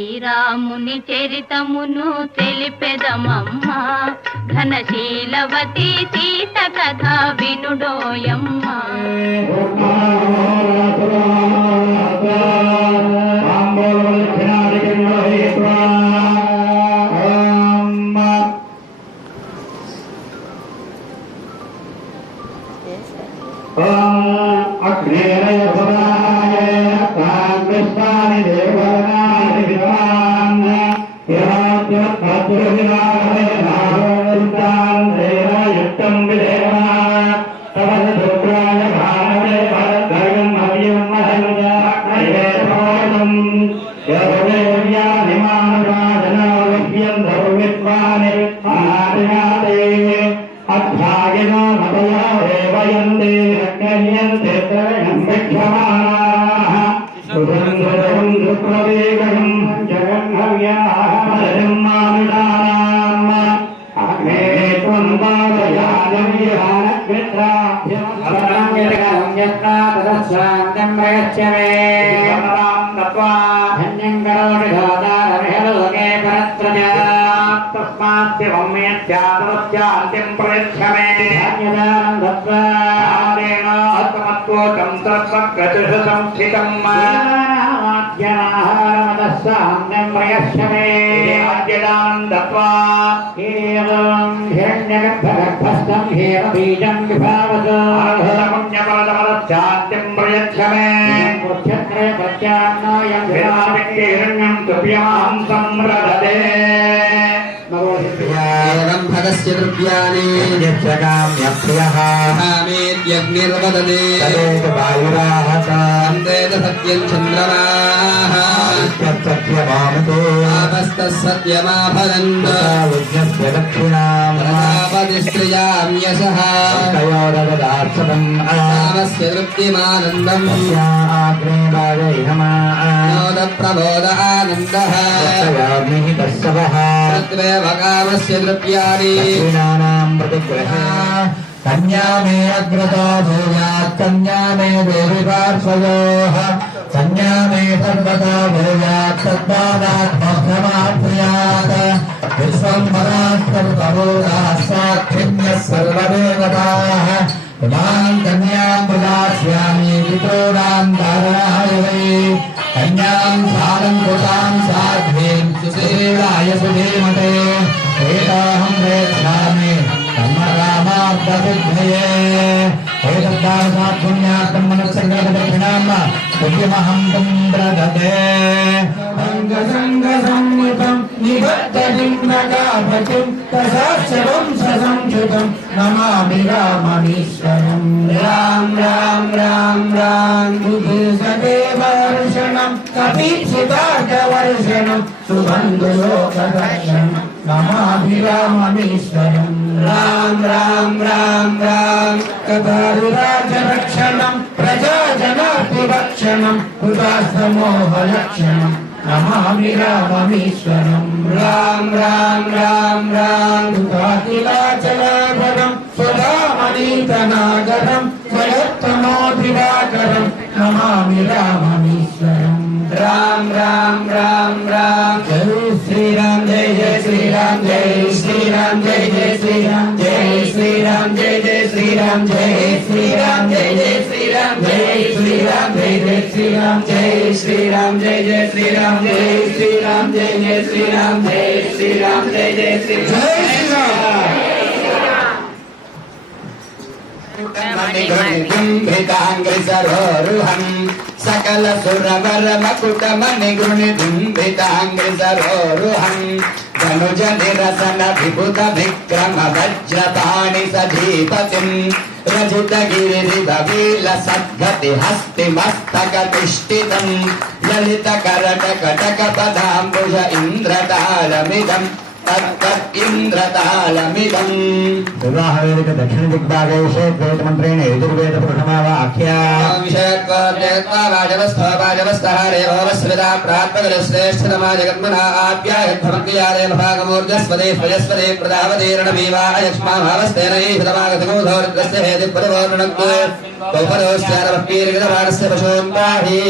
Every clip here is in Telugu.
శ్రీరాముని చరితమును తెలిపెదమమ్మా ఘనశీలవతి సీత కథ వినుడోయమ్మా कन्या मे अग्रतो भूयात् कन्या मे देवी पार्श्वयोः कन्या मे सर्वतो भूयात् तद्भावात् मध्यमाभूयात् विश्वम्भरास्तर्वभूताः साक्षिण्यः सर्वदेवताः इमां कन्यां प्रदास्यामि पितॄणां धारणाय वै कन्यां सालङ्कृतां साध्वीं सुशीलाय सुधीमते एताहं प्रेक्षामि रामार्थसिद्धये एतद्दासात्पुण्यार्थं मनस्सङ्गदक्षिणां पुण्यमहं तं प्रददे अङ्गसङ्गसंयुतं निबद्धजिह्नकापतिं तसाक्षरं ससंयुतं नमामि राममीश्वरं राम राम राम राम बुद्धिसदेवर्षणं कपीक्षितार्थवर्षणं सुबन्धुलोकदर्शनं नमामि राममीश्वरं राम राम राम राम कथारुराजरक्षणं प्रजाजनातिरक्षणं हुतास्तमोहलक्षणं नमामि राममीश्वरं राम राम राम राम हुतातिलाचलाभरं सुधामनीतनागरं स्वयोत्तमोऽधिवाकरं नमामि राममीश्वरं राम राम राम राम जय श्री राम जय जय श्री राम जय श्री राम जय जय श्री राम जय श्री राम जय जय श्री राम जय श्री राम जय जय श्री राम जय श्री राम जय जय श्री राम जय श्री राम जय जय श्री राम जय श्री राम जय जय श्री राम जय श्री राम जय जय श्री मणिगृणिबिम्बिताङ्ग्रिसरोरुहं सकल सुरवर मकुट मणिगृणिबिम्बिताङ्ग्रिसरोरुहं धनुज निरसन विभुत विक्रम वज्रपाणि सधीपतिं रजित गिरिधवील सद्गति हस्ति मस्तक तिष्ठितं ललित करट कटक पदाम्बुज इन्द्रतालमिदं तत्तद्इन्द्रतालमिदम् विवाहवेदिक दक्षिण दिग्भागे वेदमन्त्रेण यजुर्वेद प्रथमावाक्या विषयत्वाजवस्थारे भवस्विता प्रात्मगलश्रेष्ठतमा जगन्मना आप्यायद्भवन्त्यादे भागमूर्जस्वदे स्वयस्वदे प्रदावदेरणवीवायक्ष्मा भावस्तेन ईशतमागतगोधोर्गस्य हेतिपरिवर्णक्ते गौपरोस्यारवक्कीर्गतवाणस्य पशून्पाहि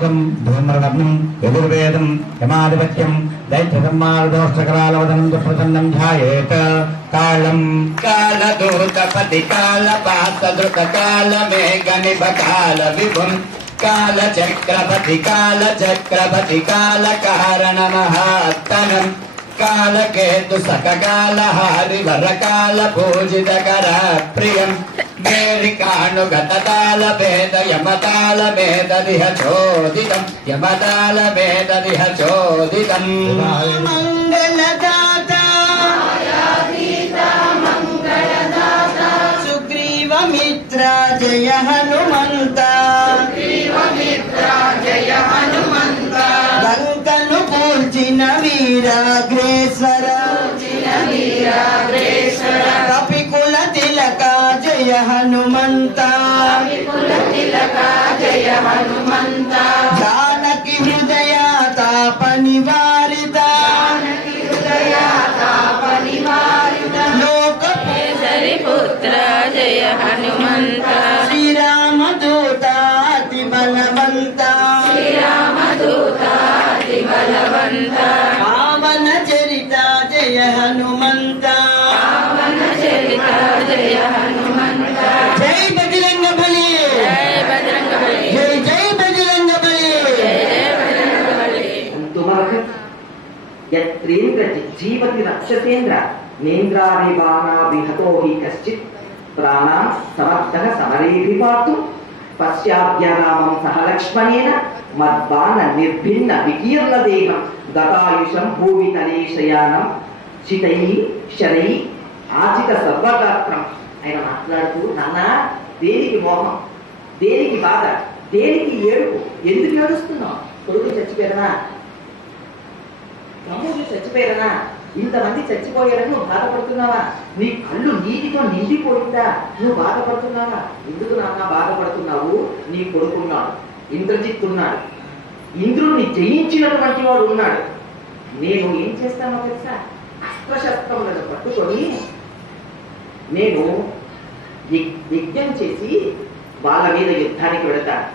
धूम्रवर्णं यजुर्वेदं यमाधिपत्यं दैत्यसम्मार्दोष्टकरालवदनं दुष्प्रसन्नं ध्यायेत कालं कालदूतपति कालपातदृतकालमेघनिभकालविभुं कालचक्रपति कालकारणमहात्तनं कालकेतुसककालहारिवरकालपूजितकरप्रियं मेरिकानुगतकालभेद यमकालभेददिह चोदितं यमकालभेददिह चोदितं मंगलदाता सुग्रीवमित्र जय हनुमंत लंकनु पूजिन वीराग्रेसर कपिकुल तिलक जय हनुमंत जानकी हृदय ताप निवारित लोक पुत्र जय हनुमंत श्रीरामदूत अति बलवंत पावन चरित जय हनुमंत जय बजरंग बली जय जय बजरंग बली यत्रेन्द्र जीवति रक्षसेन्द्र नेन्द्राभिबाणा विहतो हि कश्चित् प्राणां समर्थः समरेऽभिपातु पश्याद्य रामं सह लक्ष्मणेन मद्बाण निर्भिन्न विकीर्णदेहं गतायुषं भूवितले शयानं చితై శరై ఆచిత సర్వగాత్రం. ఆయన మాట్లాడుతూ, నాన్న దేనికి మోహం, దేనికి బాధ, దేనికి ఏడుపు, ఎందుకు ఏడుస్తున్నావు? కొడుకు చచ్చిపోయారనా, తమ్ముడు చచ్చిపోయారనా, ఇంతమంది చచ్చిపోయారని నువ్వు బాధపడుతున్నావా? నీ కళ్ళు నీటితో నిండిపోయిందా, నువ్వు బాధపడుతున్నావా? ఎందుకు నాన్న బాధపడుతున్నావు? నీ కొడుకున్నాడు, ఇంద్రజిత్ ఉన్నాడు, ఇంద్రుణ్ణి జయించినటువంటి వాడు ఉన్నాడు. నేను ఏం చేస్తానో తెలుసా? అస్త్రశస్త్రములను పట్టుకొని నేను యజ్ఞం చేసి వాళ్ళ మీద యుద్ధానికి వెళతాను.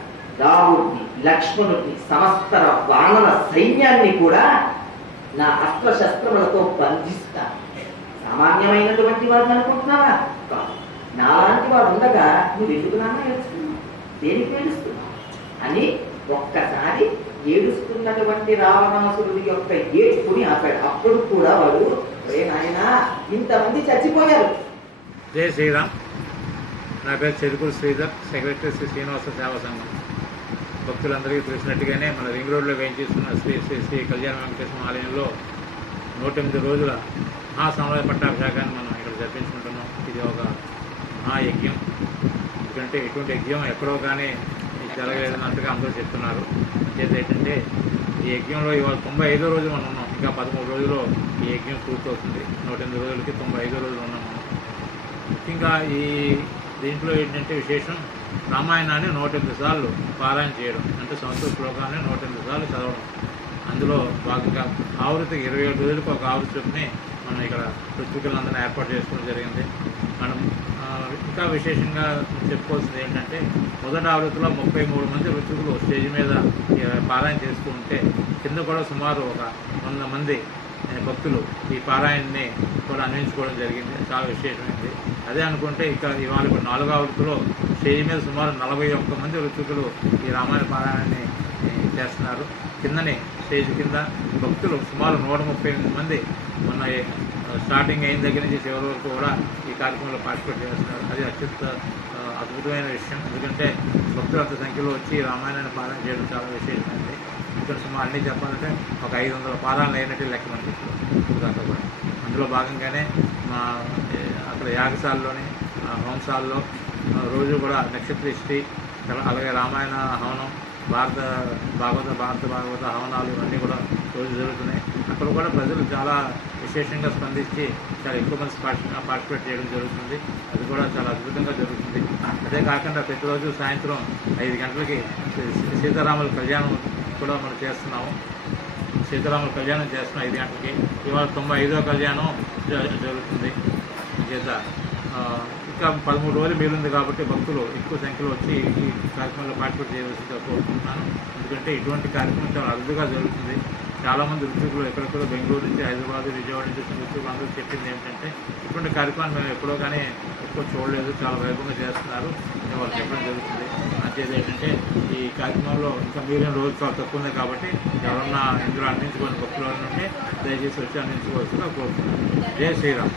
రాముడిని, లక్ష్మణుడిని, సమస్త వానర సైన్యాన్ని కూడా నా అస్త్రశస్త్రములతో బంధిస్తా. సామాన్యమైనటువంటి వాడు అనుకుంటున్నావా? నాలాంటి వాడు ఉండగా నువ్వు ఎందుకు నాన్న ఏడుస్తున్నావు, దేనికి ఏడుస్తున్నావు అని ఒక్కసారి ఏడుస్తున్నటువంటి రావణాసురుడి యొక్క ఏడుపుని ఆపాడు. అప్పుడు కూడా వాడు, రే నాయనా, ఇంతమంది చచ్చిపోయారు. జై శ్రీరామ్. నా పేరు చెరుకుల శ్రీధర్, సెక్రటరీ శ్రీ శ్రీనివాస సేవా సంఘం. భక్తులందరికీ తెలిసినట్టుగానే మన రింగ్ రోడ్లో వేయించేస్తున్న శ్రీ శ్రీ శ్రీ కళ్యాణ వెంకటేశ్వర ఆలయంలో 108 రోజుల మహాసమయ పట్టాభిషేకాన్ని మనం ఇక్కడ జరిపించుకుంటున్నాం. ఇది ఒక మహాయజ్ఞం. ఎందుకంటే ఇటువంటి యజ్ఞం ఎక్కడో కానీ జరగలేదన్నట్టుగా అందరూ చెప్తున్నారు. అంచేది ఏంటంటే ఈ యజ్ఞంలో ఇవాళ 95వ రోజు మనం ఉన్నాం. ఇంకా 13 రోజుల్లో ఈ యజ్ఞం పూర్తవుతుంది. 108 రోజులకి 95 రోజులు ఉన్నాం మనం. ముఖ్యంగా ఈ దీంట్లో ఏంటంటే విశేషం, రామాయణాన్ని 108 సార్లు పారాయణ చేయడం, అంటే సంస్కృత శ్లోకాన్ని 108 సార్లు చదవడం. అందులో భాగంగా ఆవృత్తికి 27 రోజులకు ఒక ఆవృత్తిని మనం ఇక్కడ ఋత్వికులందరినీ ఏర్పాటు చేసుకోవడం జరిగింది. మనం ఇంకా విశేషంగా చెప్పుకోవాల్సింది ఏంటంటే, మొదటి ఆవృత్తిలో 33 మంది ఋత్వికులు స్టేజ్ మీద పారాయణ చేస్తూ ఉంటే, కింద కూడా సుమారు ఒక 100 మంది భక్తులు ఈ పారాయణని కూడా అన్వయించుకోవడం జరిగింది. చాలా విశేషమైంది. అదే అనుకుంటే ఇక ఇవాళ ఇప్పుడు 4వ ఆవృత్తిలో స్టేజ్ మీద సుమారు 41 మంది ఋత్వికులు ఈ రామాయణ పారాయణాన్ని చేస్తున్నారు. కిందని స్టేజ్ కింద భక్తులు సుమారు 138 మంది మొన్న స్టార్టింగ్ అయిన దగ్గర నుంచి చివరి వరకు కూడా ఈ కార్యక్రమంలో పార్టిసిపేట్ చేస్తున్నారు. అది అత్యంత అద్భుతమైన విషయం. ఎందుకంటే భక్తులు అంత సంఖ్యలో వచ్చి రామాయణాన్ని పారాయణ చేయడం చాలా విశేషమైంది. ఇక్కడ సుమారు అన్నీ చెప్పాలంటే ఒక 500 పారాయణలు అయినట్టు లెక్క మనకి ఇప్పుడు దాకా కూడా. అందులో భాగంగానే మా అక్కడ యాగశాలలోని హోంశాలలో రోజు కూడా నక్షత్ర హిస్టరీ, అలాగే రామాయణ హవనం, భారత భాగవత హవనాలు ఇవన్నీ కూడా రోజు జరుగుతున్నాయి. అక్కడ కూడా ప్రజలు చాలా విశేషంగా స్పందించి చాలా ఎక్కువ మంది పార్టిసిపేట్ చేయడం జరుగుతుంది. అది కూడా చాలా అద్భుతంగా జరుగుతుంది. అదే కాకుండా ప్రతిరోజు సాయంత్రం 5 గంటలకి సీతారాముల కళ్యాణం కూడా మనం చేస్తున్నాము. సీతారాముల కళ్యాణం చేస్తున్నాం 5 గంటలకి. ఇవాళ 95వ కళ్యాణం జరుగుతుంది. చేత ఇంకా 13 రోజులు మిగిలింది కాబట్టి భక్తులు ఎక్కువ సంఖ్యలో వచ్చి ఈ కార్యక్రమంలో పార్టిసిపేట్ చేయవలసిందిగా కోరుకుంటున్నాను. ఎందుకంటే ఇటువంటి కార్యక్రమం చాలా అరుదుగా జరుగుతుంది. చాలామంది ఋత్వికులు ఎక్కడెక్కడో బెంగళూరు నుంచి, హైదరాబాద్, విజయవాడ నుంచి వచ్చిన ఋత్వికులు అందరూ చెప్పింది ఏంటంటే ఇటువంటి కార్యక్రమాన్ని మేము ఎప్పుడో కానీ ఎక్కువ చూడలేదు, చాలా వైభవంగా చేస్తున్నారు అని వాళ్ళు చెప్పడం జరుగుతుంది. అంతేది ఏంటంటే ఈ కార్యక్రమంలో ఇంకా మిగిలిన రోజు చాలా తక్కువ ఉంది కాబట్టి ఎవరన్నా ఇందులో అందించుకొని భక్తులు ఉంటే దయచేసి వచ్చి అందించుకోవాల్సిందిగా కోరుతున్నాను. జై శ్రీరామ్.